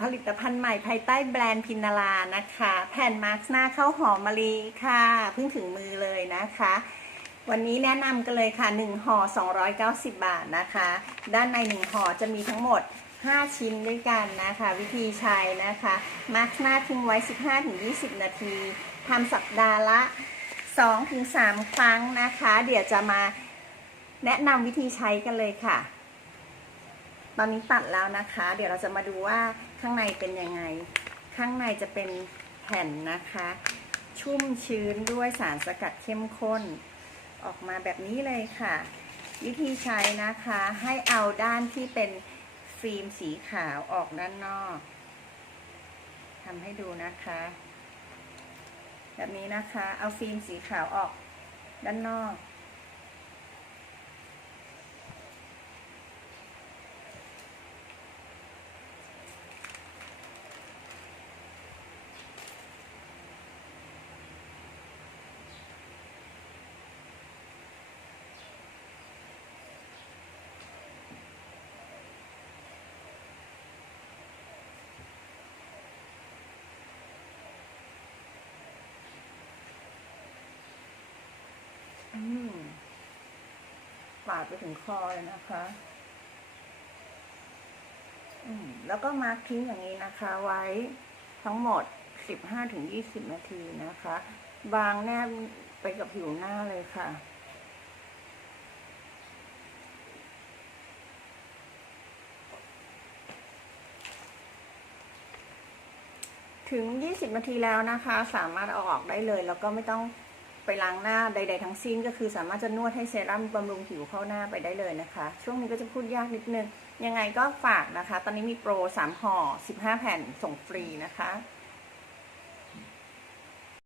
ผลิตภัณฑ์ใหม่ภายใต้แบรนด์พินาลานะคะ แผ่นมาร์กหน้าข้าวหอมมะลิค่ะเพิ่งถึงมือเลยนะคะ วันนี้แนะนำกันเลยค่ะ 1ห่อ290 บาทนะคะ ด้านใน 1ห่อจะมีทั้งหมด 5 ชิ้นด้วยกันนะคะ วิธีใช้นะคะมาร์กหน้าทิ้งไว้ 15-20 นาทีทำสัปดาห์ละ 2-3 ครั้งนะคะ เดี๋ยวจะมาแนะนำวิธีใช้กันเลยค่ะ ตอนนี้ตัดแล้วนะคะ เดี๋ยวเราจะมาดูว่าข้างในเป็นยังไง ข้างในจะเป็นแผ่นนะคะ ชุ่มชื้นด้วยสารสกัดเข้มข้น ออกมาแบบนี้เลยค่ะ วิธีใช้นะคะให้เอาด้านที่เป็นฟิล์มสีขาวออกด้านนอกทำให้ดูนะคะ แบบนี้นะคะ เอาฟิล์มสีขาวออกด้านนอก ปาดไปถึงคอเลยนะคะ อืม แล้วก็มาร์คทิ้งอย่างนี้นะคะ ไว้ทั้งหมด15-20นาทีนะคะ บางแนบไปกับผิวหน้าเลยค่ะถึง 20 นาทีแล้วนะคะ สามารถเอาออกได้เลย แล้วก็ไม่ต้อง ไปล้างหน้าใด ๆ ทั้งสิ้นก็คือสามารถจะนวดให้เซรั่มบำรุงผิวเข้าหน้าไปได้เลยนะคะ ช่วงนี้ก็จะพูดยากนิดนึง ยังไงก็ฝากนะคะ ตอนนี้มีโปร 3ห่อ15 แผ่นส่งฟรีนะคะ